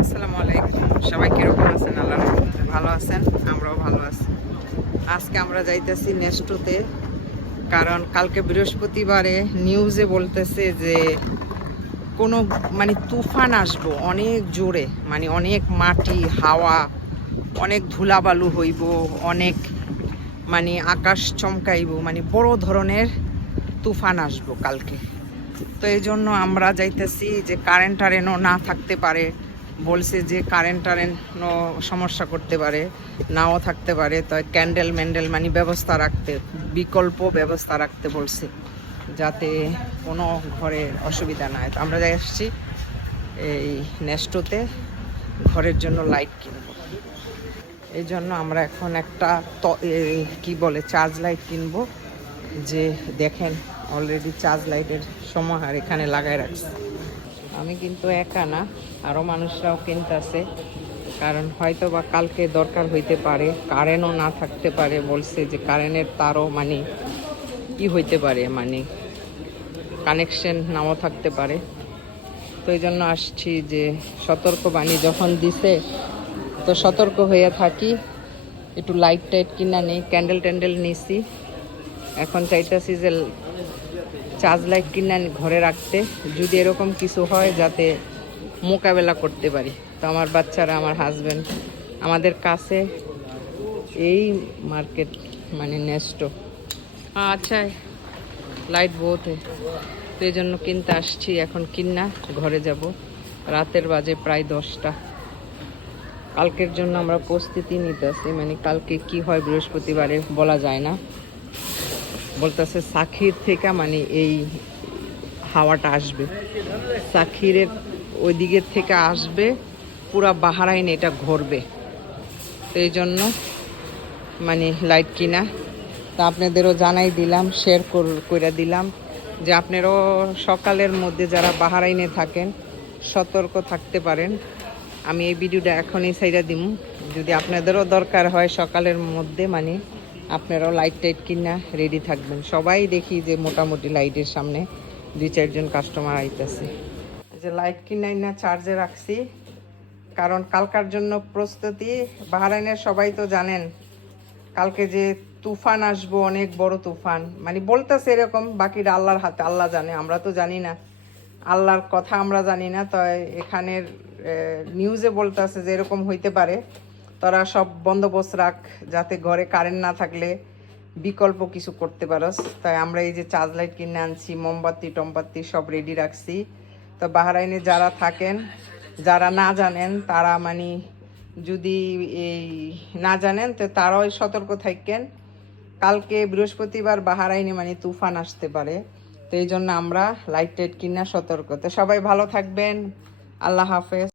আসসালামু আলাইকুম। সবাই কিরকম আছেন? আল্লাহর রহমতে ভালো আছেন, আমরাও ভালো আছি। আজকে আমরা যাইতেছি নেস্টোতে, কারণ কালকে বৃহস্পতিবারে নিউজে বলতেছে যে কোনো তুফান আসবো অনেক জোরে, অনেক মাটি হাওয়া, অনেক ধুলাবালু হইব, অনেক আকাশ চমকাইব, বড় ধরনের তুফান আসবো কালকে। তো এই জন্য আমরা যাইতেছি যে কারেন্ট টারেন্টও না থাকতে পারে, বলছে যে কারেন্ট টারেন্টও সমস্যা করতে পারে, নাও থাকতে পারে। তো ক্যান্ডেল ম্যান্ডেল ব্যবস্থা রাখতে, বিকল্প ব্যবস্থা রাখতে বলছে, যাতে কোনো ঘরে অসুবিধা না হয়। তো আমরা যাই আসছি এই নেস্টোতে ঘরের জন্য লাইট কিনব। এই জন্য আমরা এখন একটা কি বলে চার্জ লাইট কিনবো। যে দেখেন অলরেডি চার্জ লাইটের সমাহার এখানে লাগাই রাখছে। আমি কিন্তু একা না, আরও মানুষরাও কিনতেছে, কারণ হয়তো বা কালকে দরকার হইতে পারে, কারেন্টও না থাকতে পারে। বলছে যে কারেন্টের তারও কি হইতে পারে, কানেকশন নাও থাকতে পারে। তো এই জন্য আসছি যে সতর্কবাণী যখন দিছে তো সতর্ক হয়ে থাকি। একটু লাইট টাইট কিনা নেই, ক্যান্ডেল ট্যান্ডেল নিছি। এখন চাইতেছি যে চার্জ লাইট কিনা ঘরে রাখতে, যদি এরকম কিছু হয় যাতে মোকাবেলা করতে পারি। তো আমার বাচ্চারা, আমার হাজব্যান্ড, আমাদের কাছে এই মার্কেট নেস্টো। আচ্ছা, লাইট বহুত তো এই জন্য কিনতে আসছি। এখন কিনা ঘরে যাব। রাতের বাজে প্রায় 10টা। কালকের জন্য আমরা প্রস্তুতি নিতেছি, কালকে কি হয় বৃহস্পতিবারে বলা যায় না। বলতেছে সাক্ষীর থেকে এই হাওয়াটা আসবে, সাক্ষীরের ওই দিকের থেকে আসবে, পুরা বাহারাইন এটা ঘুরবে। তো এই জন্য লাইট কিনা। তা আপনাদেরও জানাই দিলাম, শেয়ার করে দিলাম যে আপনারাও সকালের মধ্যে যারা বাহারাইনে থাকেন সতর্ক থাকতে পারেন। আমি এই ভিডিওটা এখনই ছাইড়া দিব, যদি আপনাদেরও দরকার হয় সকালের মধ্যে আপনারাও লাইট টাইট কিনা রেডি থাকবেন। সবাই দেখি যে মোটামুটি লাইটের সামনে 2-4 জন কাস্টমার আইতেছে। যে লাইট কিনাই না চার্জে রাখছি, কারণ কালকার জন্য প্রস্তুতি। বাহরাইনের সবাই তো জানেন কালকে যে তুফান আসবো, অনেক বড় তুফান বলতেছে এরকম। বাকিটা আল্লাহর হাতে, আল্লাহ জানে, আমরা তো জানি না, আল্লাহর কথা আমরা জানি না। তো এখানের নিউজে বলতেছে যে এরকম হইতে পারে, তোরা সব বন্দোবস্ত রাখ যাতে ঘরে কারেন্ট না থাকলে বিকল্প কিছু করতে পারস। তাই আমরা এই যে চার্জ লাইট কিনে আনছি, মোমবাতি টমবাতি সব রেডি রাখছি। তো বাহরাইনে যারা থাকেন, যারা না জানেন, তারা যদি এই না জানেন তো তারাও সতর্ক থাকেন। কালকে বৃহস্পতিবার বাহরাইনে তুফান আসতে পারে। তো এই জন্য আমরা লাইট টাইট কিনা সতর্ক। তো সবাই ভালো থাকবেন, আল্লাহ হাফেজ।